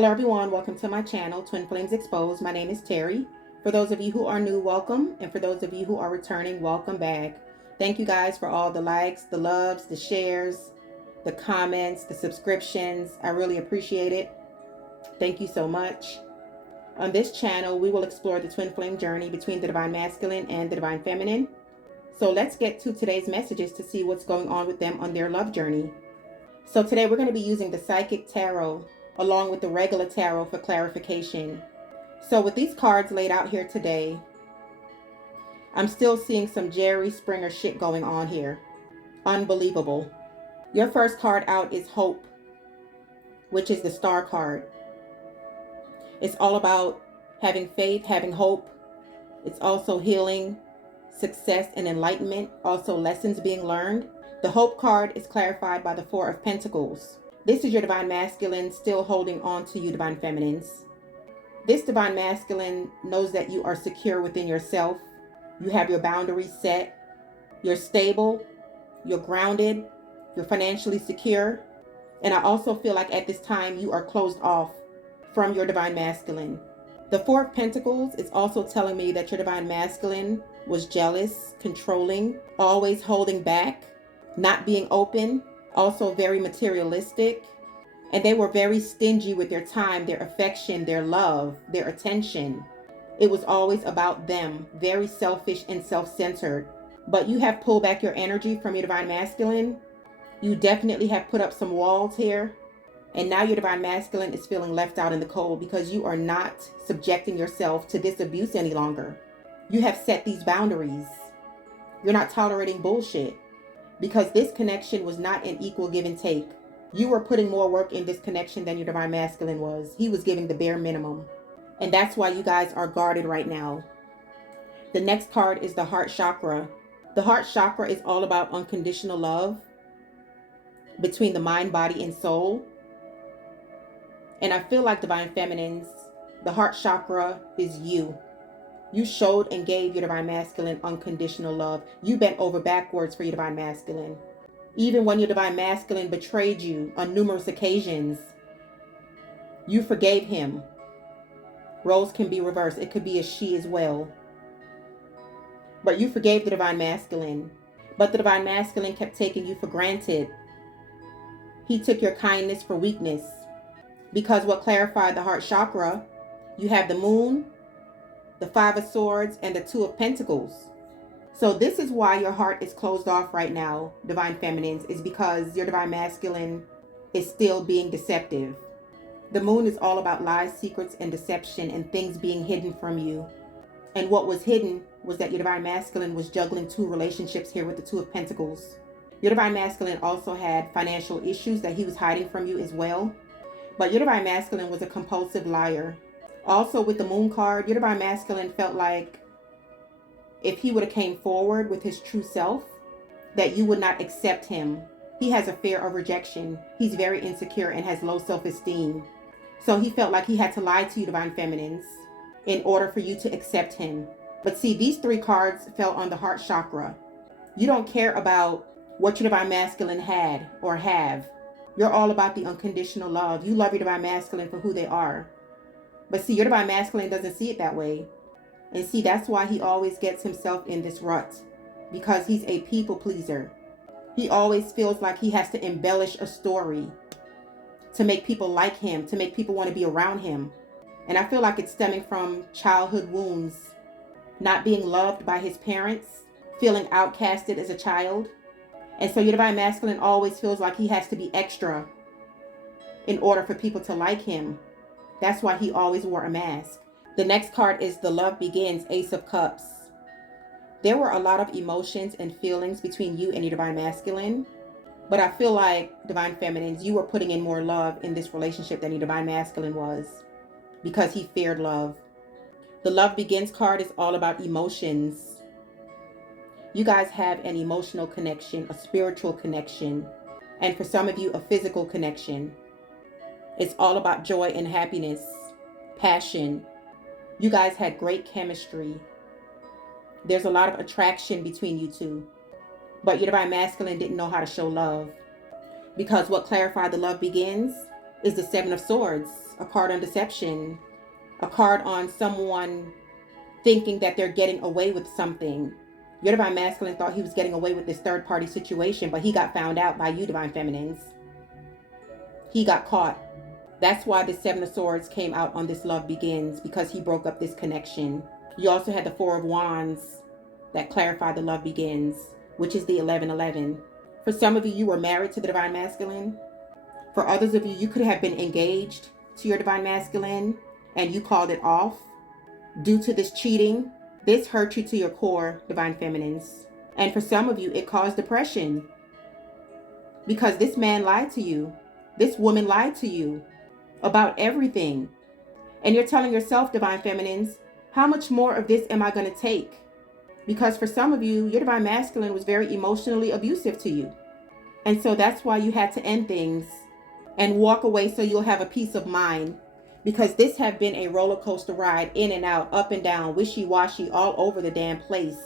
Hello everyone, welcome to my channel, Twin Flames Exposed. My name is Terry. For those of you who are new, welcome. And for those of you who are returning, welcome back. Thank you guys for all the likes, the loves, the shares, the comments, the subscriptions. I really appreciate it. Thank you so much. On this channel, we will explore the twin flame journey between the divine masculine and the divine feminine. So let's get to today's messages to see what's going on with them on their love journey. So today we're going to be using the Psychic Tarot along with the regular tarot for clarification. So with these cards laid out here today, I'm still seeing some Jerry Springer shit going on here. Unbelievable. Your first card out is Hope, which is the Star card. It's all about having faith, having hope. It's also healing, success, and enlightenment. Also lessons being learned. The Hope card is clarified by the Four of Pentacles. This is your divine masculine still holding on to you, divine feminines. This divine masculine knows that you are secure within yourself. You have your boundaries set. You're stable. You're grounded. You're financially secure. And I also feel like at this time you are closed off from your divine masculine. The Four of Pentacles is also telling me that your divine masculine was jealous, controlling, always holding back, not being open, also very materialistic, and they were very stingy with their time, their affection, their love, their attention. It was always about them, very selfish and self-centered. But you have pulled back your energy from your divine masculine. You definitely have put up some walls here. And now your divine masculine is feeling left out in the cold because you are not subjecting yourself to this abuse any longer. You have set these boundaries. You're not tolerating bullshit. Because this connection was not an equal give and take. You were putting more work in this connection than your divine masculine was. He was giving the bare minimum. And that's why you guys are guarded right now. The next card is the Heart Chakra. The Heart Chakra is all about unconditional love between the mind, body, and soul. And I feel like divine feminines, the Heart Chakra is you. You showed and gave your divine masculine unconditional love. You bent over backwards for your divine masculine. Even when your divine masculine betrayed you on numerous occasions, you forgave him. Roles can be reversed. It could be a she as well. But you forgave the divine masculine. But the divine masculine kept taking you for granted. He took your kindness for weakness. Because what clarified the Heart Chakra, you have the Moon, the Five of Swords, and the Two of Pentacles. So this is why your heart is closed off right now, divine feminines, is because your divine masculine is still being deceptive. The Moon is all about lies, secrets, and deception and things being hidden from you. And what was hidden was that your divine masculine was juggling two relationships here with the Two of Pentacles. Your divine masculine also had financial issues that he was hiding from you as well. But your divine masculine was a compulsive liar. Also with the Moon card, your divine masculine felt like if he would have came forward with his true self, that you would not accept him. He has a fear of rejection. He's very insecure and has low self-esteem. So he felt like he had to lie to you, divine feminines, in order for you to accept him. But see, these three cards fell on the Heart Chakra. You don't care about what your divine masculine had or have. You're all about the unconditional love. You love your divine masculine for who they are. But see, your divine masculine doesn't see it that way. And see, that's why he always gets himself in this rut. Because he's a people pleaser. He always feels like he has to embellish a story to make people like him, to make people want to be around him. And I feel like it's stemming from childhood wounds. Not being loved by his parents. Feeling outcasted as a child. And so your divine masculine always feels like he has to be extra in order for people to like him. That's why he always wore a mask. The next card is the Love Begins, Ace of Cups. There were a lot of emotions and feelings between you and your divine masculine. But I feel like, divine feminines, you were putting in more love in this relationship than your divine masculine was. Because he feared love. The Love Begins card is all about emotions. You guys have an emotional connection, a spiritual connection. And for some of you, a physical connection. It's all about joy and happiness, passion. You guys had great chemistry. There's a lot of attraction between you two. But your divine masculine didn't know how to show love. Because what clarified the Love Begins is the Seven of Swords, a card on deception, a card on someone thinking that they're getting away with something. Your Divine Masculine thought he was getting away with this third party situation, but he got found out by you, Divine Feminines. He got caught. That's why the Seven of Swords came out on this Love Begins, because he broke up this connection. You also had the Four of Wands that clarified the Love Begins, which is the 1111. For some of you, you were married to the Divine Masculine. For others of you, you could have been engaged to your Divine Masculine and you called it off due to this cheating. This hurt you to your core, Divine Feminines. And for some of you, it caused depression because this man lied to you. This woman lied to you about everything. And you're telling yourself, Divine Feminines, how much more of this am I going to take? Because for some of you, your Divine Masculine was very emotionally abusive to you. And so that's why you had to end things and walk away so you'll have a peace of mind. Because this have been a roller coaster ride, in and out, up and down, wishy-washy, all over the damn place.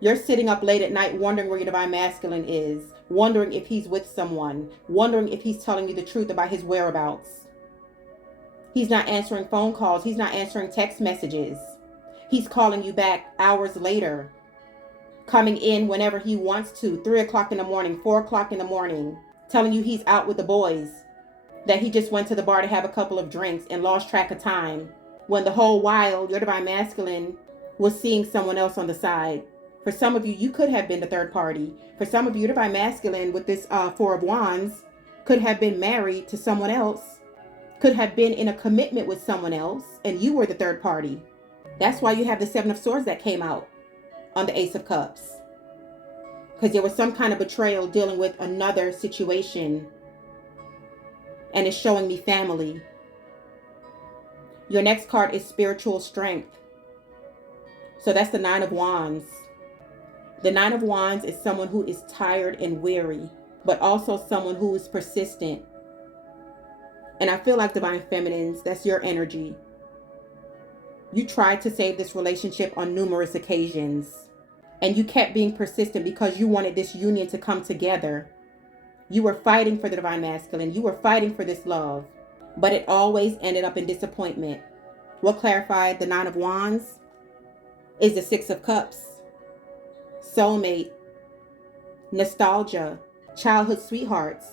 You're sitting up late at night wondering where your Divine Masculine is, wondering if he's with someone, wondering if he's telling you the truth about his whereabouts. He's not answering phone calls. He's not answering text messages. He's calling you back hours later, coming in whenever he wants to, 3 o'clock in the morning, 4 o'clock in the morning, telling you he's out with the boys, that he just went to the bar to have a couple of drinks and lost track of time, when the whole while your Divine Masculine was seeing someone else on the side. For some of you, you could have been the third party. For some of you, your Divine Masculine with this Four of Wands could have been married to someone else, could have been in a commitment with someone else, and you were the third party. That's why you have the Seven of Swords that came out on the Ace of Cups. Because there was some kind of betrayal dealing with another situation. And it's showing me family. Your next card is spiritual strength. So that's the Nine of Wands. The Nine of Wands is someone who is tired and weary, but also someone who is persistent. And I feel like, Divine Feminines, that's your energy. You tried to save this relationship on numerous occasions. And you kept being persistent because you wanted this union to come together. You were fighting for the Divine Masculine. You were fighting for this love. But it always ended up in disappointment. What clarified the Nine of Wands is the Six of Cups. Soulmate. Nostalgia. Childhood sweethearts.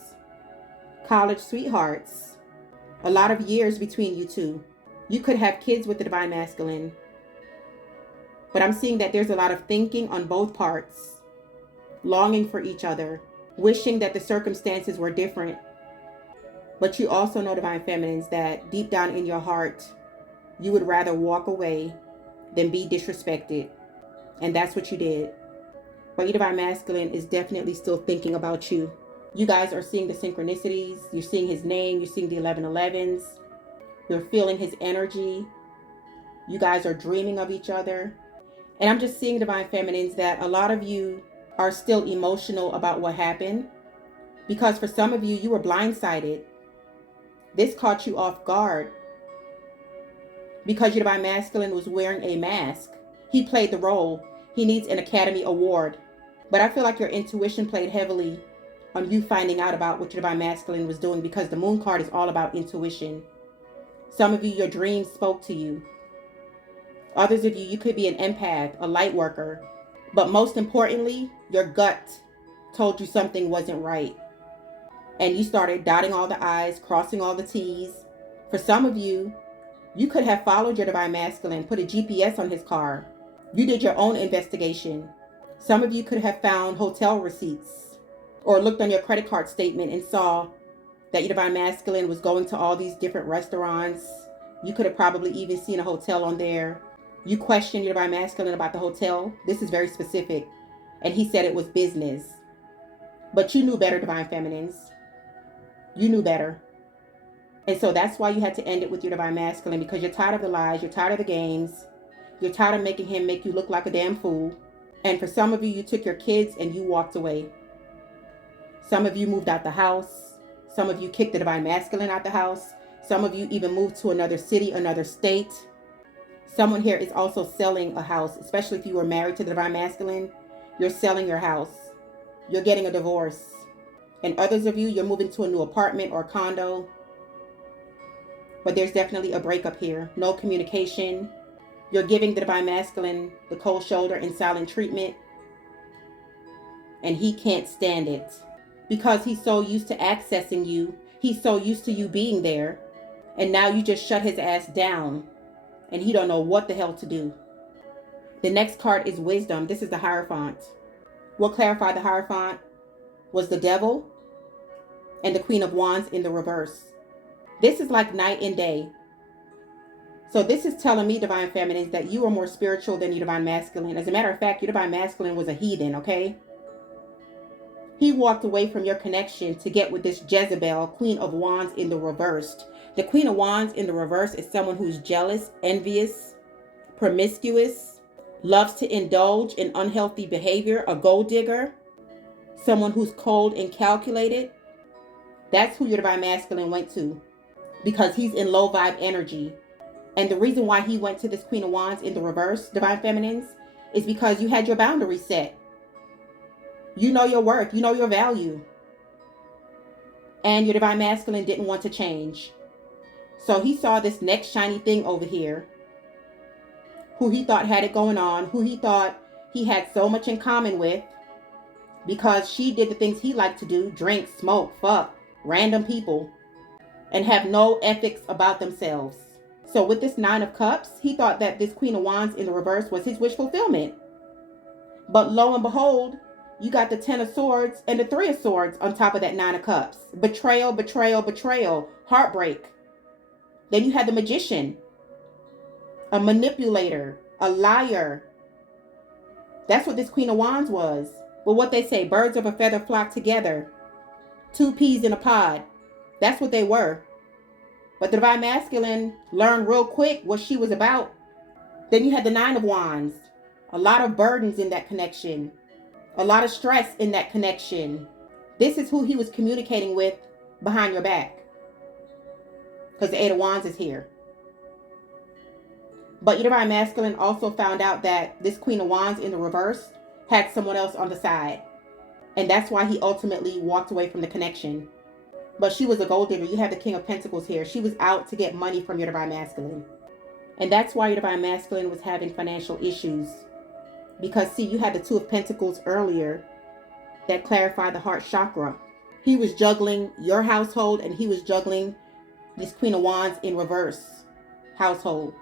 College sweethearts. A lot of years between you two. You could have kids with the Divine Masculine. But I'm seeing that there's a lot of thinking on both parts. Longing for each other. Wishing that the circumstances were different. But you also know, Divine Feminines, that deep down in your heart, you would rather walk away than be disrespected. And that's what you did. But your Divine Masculine is definitely still thinking about you. You guys are seeing the synchronicities. You're seeing his name. You're seeing the 1111s. You're feeling his energy. You guys are dreaming of each other. And I'm just seeing, Divine Feminines, that a lot of you are still emotional about what happened. Because for some of you, you were blindsided. This caught you off guard. Because your Divine Masculine was wearing a mask. He played the role. He needs an Academy Award. But I feel like your intuition played heavily on you finding out about what your Divine Masculine was doing, because the Moon card is all about intuition. Some of you, your dreams spoke to you. Others of you, you could be an empath, a light worker. But most importantly, your gut told you something wasn't right. And you started dotting all the I's, crossing all the T's. For some of you, you could have followed your Divine Masculine, put a GPS on his car. You did your own investigation. Some of you could have found hotel receipts or looked on your credit card statement and saw that your Divine Masculine was going to all these different restaurants. You could have probably even seen a hotel on there. You questioned your Divine Masculine about the hotel. This is very specific. And he said it was business. But you knew better, Divine Feminines. You knew better. And so that's why you had to end it with your Divine Masculine, because you're tired of the lies. You're tired of the games. You're tired of making him make you look like a damn fool. And for some of you, you took your kids and you walked away. Some of you moved out the house. Some of you kicked the Divine Masculine out the house. Some of you even moved to another city, another state. Someone here is also selling a house, especially if you were married to the Divine Masculine. You're selling your house. You're getting a divorce. And others of you, you're moving to a new apartment or condo. But there's definitely a breakup here. No communication. You're giving the divine masculine the cold shoulder and silent treatment. And he can't stand it. Because he's so used to accessing you. He's so used to you being there. And now you just shut his ass down. And he don't know what the hell to do. The next card is wisdom. This is the Hierophant. We'll clarify the Hierophant was the devil and the Queen of Wands in the reverse. This is like night and day. So this is telling me, divine feminines, that you are more spiritual than your divine masculine. As a matter of fact, your divine masculine was a heathen, okay? He walked away from your connection to get with this Jezebel, Queen of Wands in the reverse. The Queen of Wands in the reverse is someone who's jealous, envious, promiscuous, loves to indulge in unhealthy behavior, a gold digger, someone who's cold and calculated. That's who your divine masculine went to, because he's in low vibe energy. And the reason why he went to this Queen of Wands in the reverse, divine feminines, is because you had your boundaries set. You know your worth, you know your value. And your divine masculine didn't want to change. So he saw this next shiny thing over here, who he thought had it going on, who he thought he had so much in common with, because she did the things he liked to do: drink, smoke, fuck, random people, and have no ethics about themselves. So with this Nine of Cups, he thought that this Queen of Wands in the reverse was his wish fulfillment. But lo and behold, you got the Ten of Swords and the Three of Swords on top of that Nine of Cups. Betrayal, betrayal, betrayal, heartbreak. Then you had the Magician, a manipulator, a liar. That's what this Queen of Wands was. Well, what they say, birds of a feather flock together. Two peas in a pod. That's what they were. But the divine masculine learned real quick what she was about. Then you had the Nine of Wands. A lot of burdens in that connection. A lot of stress in that connection. This is who he was communicating with behind your back. Because the Eight of Wands is here. But your divine masculine also found out that this Queen of Wands in the reverse had someone else on the side. And that's why he ultimately walked away from the connection. But she was a gold digger. You have the King of Pentacles here. She was out to get money from your divine masculine. And that's why your divine masculine was having financial issues. Because see, you had the Two of Pentacles earlier that clarified the heart chakra. He was juggling your household, and he was juggling this Queen of Wands in reverse household.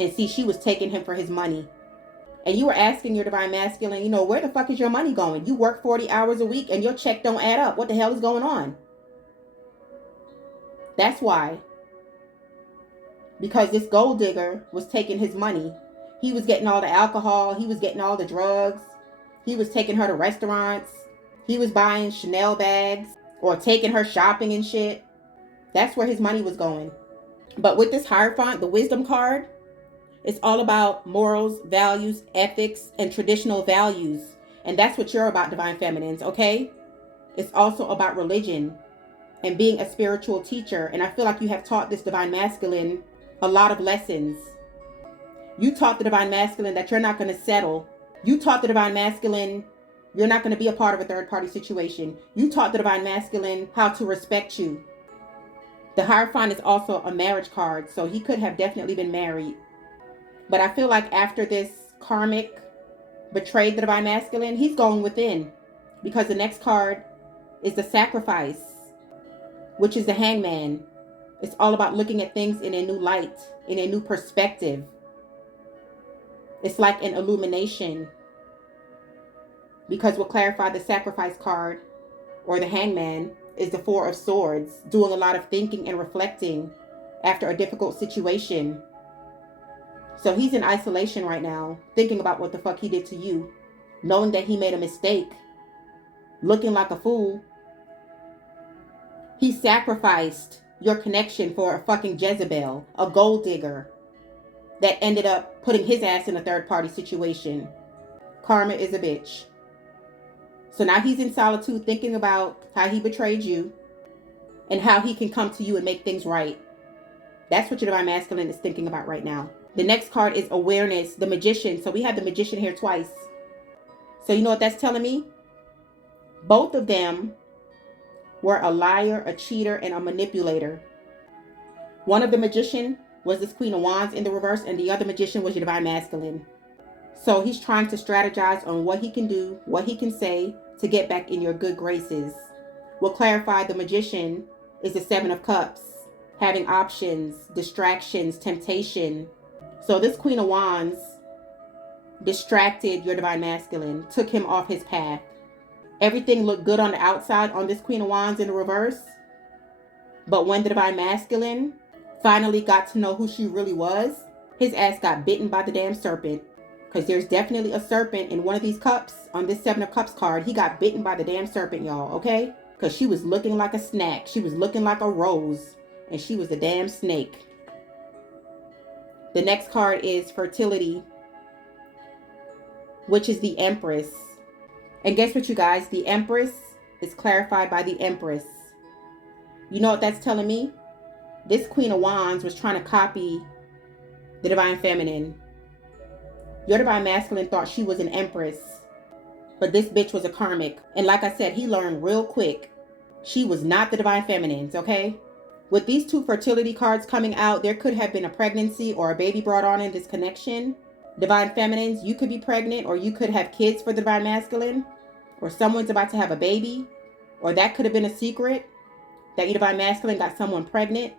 And see, she was taking him for his money. And you were asking your divine masculine, where the fuck is your money going? You work 40 hours a week and your check don't add up. What the hell is going on? That's why. Because this gold digger was taking his money. He was getting all the alcohol. He was getting all the drugs. He was taking her to restaurants. He was buying Chanel bags or taking her shopping and shit. That's where his money was going. But with this Hierophant, the wisdom card, it's all about morals, values, ethics, and traditional values. And that's what you're about, divine feminines, okay? It's also about religion and being a spiritual teacher. And I feel like you have taught this divine masculine a lot of lessons. You taught the divine masculine that you're not going to settle. You taught the divine masculine you're not going to be a part of a third-party situation. You taught the divine masculine how to respect you. The Hierophant is also a marriage card, so he could have definitely been married. But I feel like after this Karmic betrayed the divine masculine, he's going within. Because the next card is the Sacrifice, which is the Hangman. It's all about looking at things in a new light, in a new perspective. It's like an illumination. Because we'll clarify the Sacrifice card, or the Hangman, is the Four of Swords, doing a lot of thinking and reflecting after a difficult situation. So he's in isolation right now, thinking about what the fuck he did to you, knowing that he made a mistake, looking like a fool. He sacrificed your connection for a fucking Jezebel, a gold digger, that ended up putting his ass in a third-party situation. Karma is a bitch. So now he's in solitude, thinking about how he betrayed you and how he can come to you and make things right. That's what your divine masculine is thinking about right now. The next card is awareness, the Magician. So we have the Magician here twice. So you know what that's telling me? Both of them were a liar, a cheater, and a manipulator. One of the magician was this Queen of Wands in the reverse, and the other magician was your divine masculine. So he's trying to strategize on what he can do, what he can say to get back in your good graces. We'll clarify the magician is the Seven of Cups, having options, distractions, temptation. So this Queen of Wands distracted your divine masculine, took him off his path. Everything looked good on the outside on this Queen of Wands in the reverse. But when the divine masculine finally got to know who she really was, his ass got bitten by the damn serpent. Because there's definitely a serpent in one of these cups on this Seven of Cups card. He got bitten by the damn serpent, y'all, okay? Because she was looking like a snack. She was looking like a rose. And she was a damn snake. The next card is fertility, which is the Empress. And guess what, you guys? The Empress is clarified by the Empress. You know what that's telling me? This Queen of Wands was trying to copy the Divine Feminine. Your divine masculine thought she was an Empress, but this bitch was a Karmic. And like I said, he learned real quick. She was not the Divine Feminines, okay? With these two fertility cards coming out, there could have been a pregnancy or a baby brought on in this connection. Divine Feminines, you could be pregnant, or you could have kids for the Divine Masculine, or someone's about to have a baby, or that could have been a secret that your Divine Masculine got someone pregnant.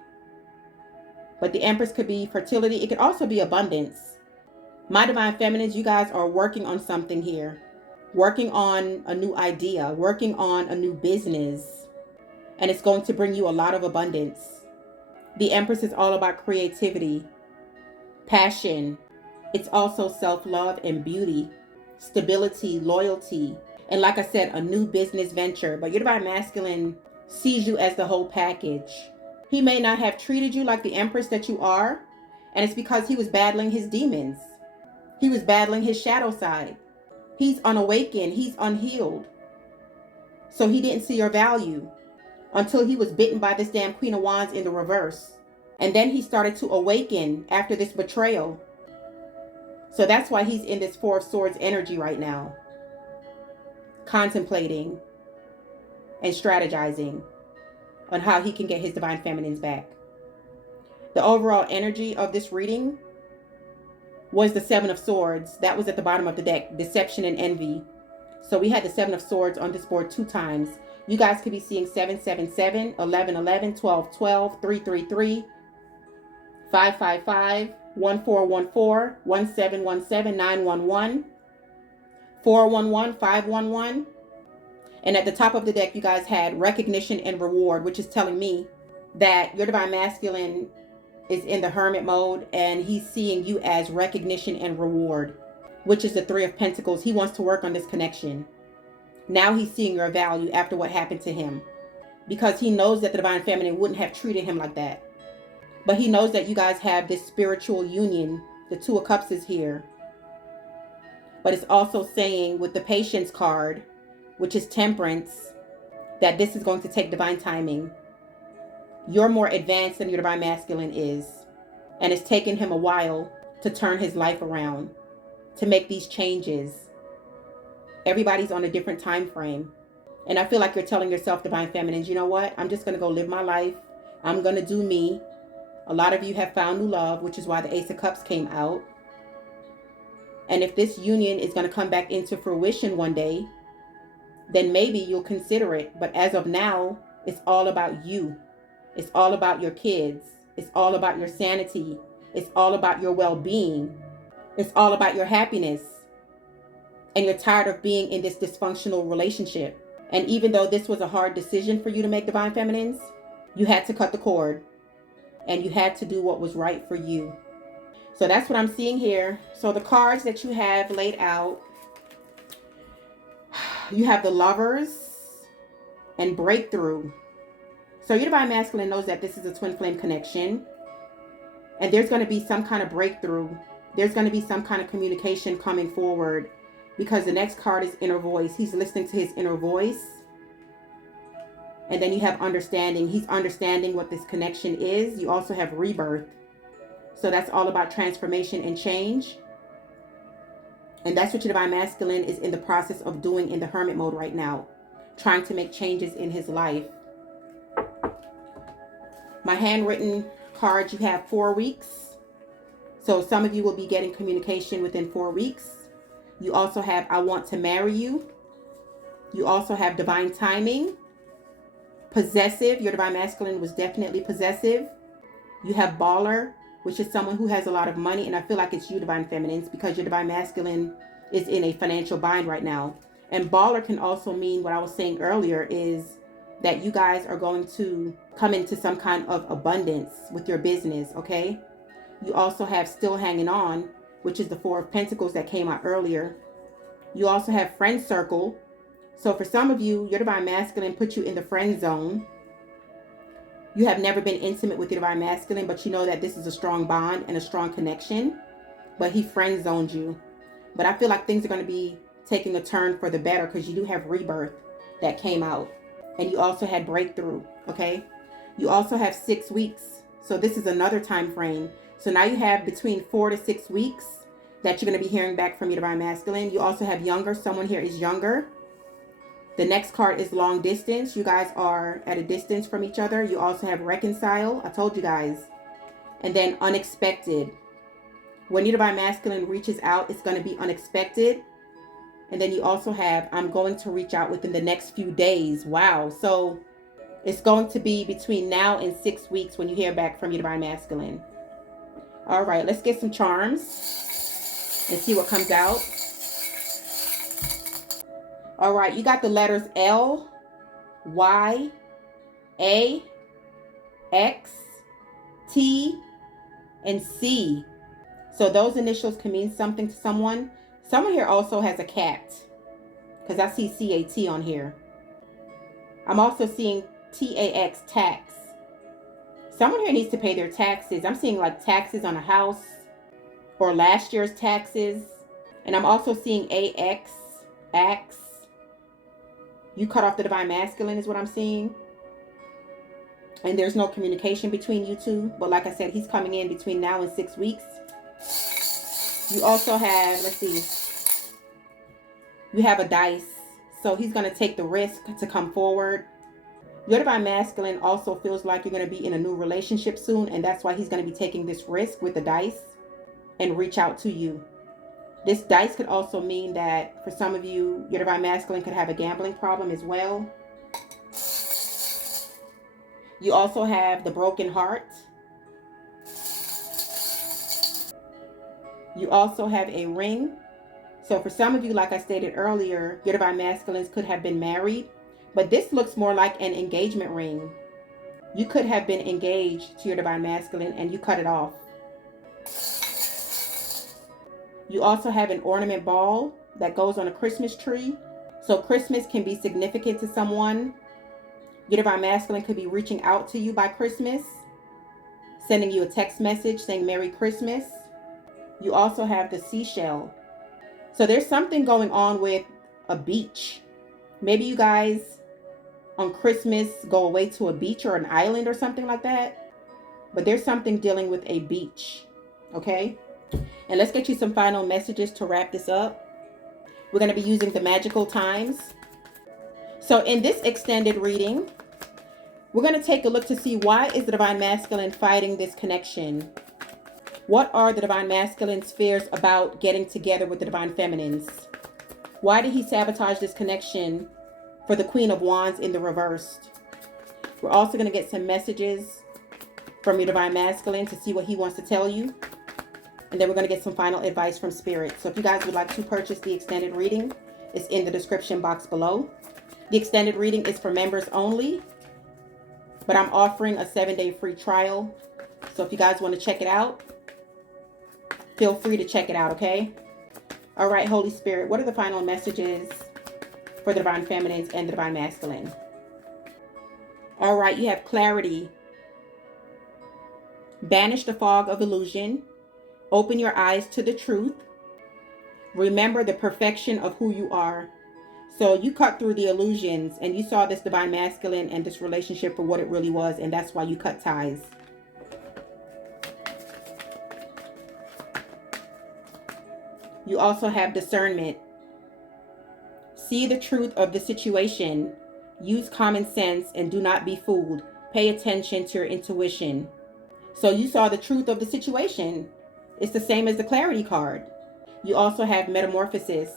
But the Empress could be fertility. It could also be abundance. My Divine Feminines, you guys are working on something here. Working on a new idea. Working on a new business. And it's going to bring you a lot of abundance. The Empress is all about creativity, passion. It's also self-love and beauty, stability, loyalty. And like I said, a new business venture. But your Divine Masculine sees you as the whole package. He may not have treated you like the Empress that you are. And it's because he was battling his demons. He was battling his shadow side. He's unawakened. He's unhealed. So he didn't see your value until he was bitten by this damn Queen of Wands in the reverse. And then he started to awaken after this betrayal. So that's why he's in this Four of Swords energy right now. Contemplating and strategizing on how he can get his Divine Feminines back. The overall energy of this reading was the Seven of Swords. That was at the bottom of the deck. Deception and envy. So we had the Seven of Swords on this board 2 times. You guys could be seeing 777, 1111, 1212, 333, 555, 1414, 1717, 911, 411, 511. And at the top of the deck, you guys had recognition and reward, which is telling me that your Divine Masculine is in the hermit mode and he's seeing you as recognition and reward, which is the Three of Pentacles. He wants to work on this connection. Now he's seeing your value after what happened to him, because he knows that the Divine Feminine wouldn't have treated him like that. But he knows that you guys have this spiritual union. The Two of Cups is here. But it's also saying with the Patience card, which is Temperance, that this is going to take divine timing. You're more advanced than your Divine Masculine is. And it's taken him a while to turn his life around, to make these changes. Everybody's on a different time frame. And I feel like you're telling yourself, Divine Feminines, you know what? I'm just going to go live my life. I'm going to do me. A lot of you have found new love, which is why the Ace of Cups came out. And if this union is going to come back into fruition one day, then maybe you'll consider it. But as of now, it's all about you. It's all about your kids. It's all about your sanity. It's all about your well-being. It's all about your happiness. And you're tired of being in this dysfunctional relationship. And even though this was a hard decision for you to make, Divine Feminines, you had to cut the cord. And you had to do what was right for you. So that's what I'm seeing here. So the cards that you have laid out, you have the Lovers and Breakthrough. So your Divine Masculine knows that this is a twin flame connection. And there's going to be some kind of breakthrough. There's going to be some kind of communication coming forward. Because the next card is Inner Voice. He's listening to his inner voice. And then you have Understanding. He's understanding what this connection is. You also have Rebirth. So that's all about transformation and change. And that's what your Divine Masculine is in the process of doing in the hermit mode right now. Trying to make changes in his life. My handwritten card, you have 4 weeks. So some of you will be getting communication within 4 weeks. You also have I want to marry you. You also have divine timing. Possessive. Your divine masculine was definitely possessive. You have baller, which is someone who has a lot of money. And I feel like it's you, divine feminines, because your divine masculine is in a financial bind right now. And baller can also mean what I was saying earlier is that you guys are going to come into some kind of abundance with your business, okay? You also have still hanging on, which is the 4 of Pentacles that came out earlier. You also have friend circle. So for some of you, your divine masculine put you in the friend zone. You have never been intimate with your divine masculine, but you know that this is a strong bond and a strong connection. But he friend zoned you. But I feel like things are going to be taking a turn for the better because you do have rebirth that came out. And you also had breakthrough, okay? You also have 6 weeks. So this is another time frame. So now you have between 4 to 6 weeks that you're going to be hearing back from your divine masculine. You also have younger. Someone here is younger. The next card is long distance. You guys are at a distance from each other. You also have reconcile. I told you guys. And then unexpected. When your divine masculine reaches out, it's going to be unexpected. And then you also have, I'm going to reach out within the next few days. Wow. So it's going to be between now and 6 weeks when you hear back from your divine masculine. All right, let's get some charms and see what comes out. All right, you got the letters L, Y, A, X, T, and C. So those initials can mean something to someone. Someone here also has a cat, because I see CAT on here. I'm also seeing TAX, tax. Someone here needs to pay their taxes. I'm seeing like taxes on a house or last year's taxes. And I'm also seeing AX, AX. You cut off the divine masculine is what I'm seeing. And there's no communication between you two. But like I said, he's coming in between now and 6 weeks. You also have, let's see, you have a dice. So he's going to take the risk to come forward. Your divine masculine also feels like you're going to be in a new relationship soon. And that's why he's going to be taking this risk with the dice and reach out to you. This dice could also mean that for some of you, your divine masculine could have a gambling problem as well. You also have the broken heart. You also have a ring. So for some of you, like I stated earlier, your divine masculines could have been married, but this looks more like an engagement ring. You could have been engaged to your divine masculine and you cut it off. You also have an ornament ball that goes on a Christmas tree. So Christmas can be significant to someone. Your divine masculine could be reaching out to you by Christmas, sending you a text message saying Merry Christmas. You also have the seashell. So there's something going on with a beach. Maybe you guys on Christmas go away to a beach or an island or something like that. But there's something dealing with a beach. Okay? And let's get you some final messages to wrap this up. We're going to be using the magical times. So in this extended reading, we're going to take a look to see why is the divine masculine fighting this connection? What are the divine masculine's fears about getting together with the divine feminines? Why did he sabotage this connection for the Queen of Wands in the reversed? We're also going to get some messages from your divine masculine to see what he wants to tell you. And then we're going to get some final advice from Spirit. So if you guys would like to purchase the extended reading, it's in the description box below. The extended reading is for members only, but I'm offering a 7-day free trial. So if you guys want to check it out, feel free to check it out, okay? All right, Holy Spirit, what are the final messages for the divine feminines and the divine masculine? All right, you have clarity. Banish the fog of illusion. Open your eyes to the truth. Remember the perfection of who you are. So you cut through the illusions and you saw this divine masculine and this relationship for what it really was, and that's why you cut ties. You also have discernment. See the truth of the situation. Use common sense and do not be fooled. Pay attention to your intuition. So you saw the truth of the situation. It's the same as the clarity card. You also have metamorphosis.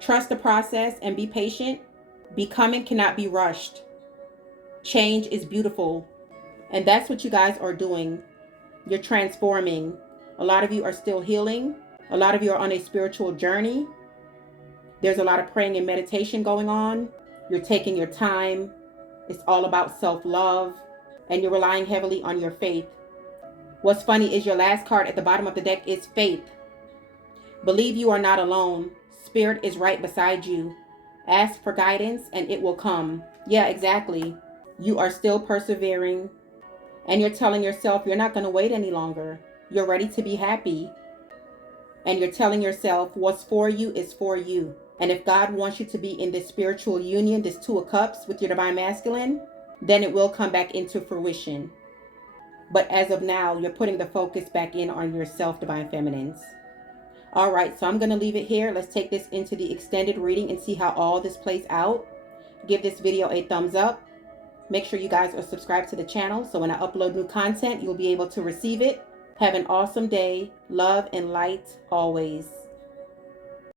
Trust the process and be patient. Becoming cannot be rushed. Change is beautiful. And that's what you guys are doing. You're transforming. A lot of you are still healing. A lot of you are on a spiritual journey. There's a lot of praying and meditation going on. You're taking your time. It's all about self-love. And you're relying heavily on your faith. What's funny is your last card at the bottom of the deck is faith. Believe you are not alone. Spirit is right beside you. Ask for guidance and it will come. Yeah, exactly. You are still persevering. And you're telling yourself you're not going to wait any longer. You're ready to be happy. And you're telling yourself what's for you is for you. And if God wants you to be in this spiritual union, this Two of Cups with your Divine Masculine, then it will come back into fruition. But as of now, you're putting the focus back in on yourself, Divine Feminines. All right, so I'm going to leave it here. Let's take this into the extended reading and see how all this plays out. Give this video a thumbs up. Make sure you guys are subscribed to the channel so when I upload new content, you'll be able to receive it. Have an awesome day. Love and light always.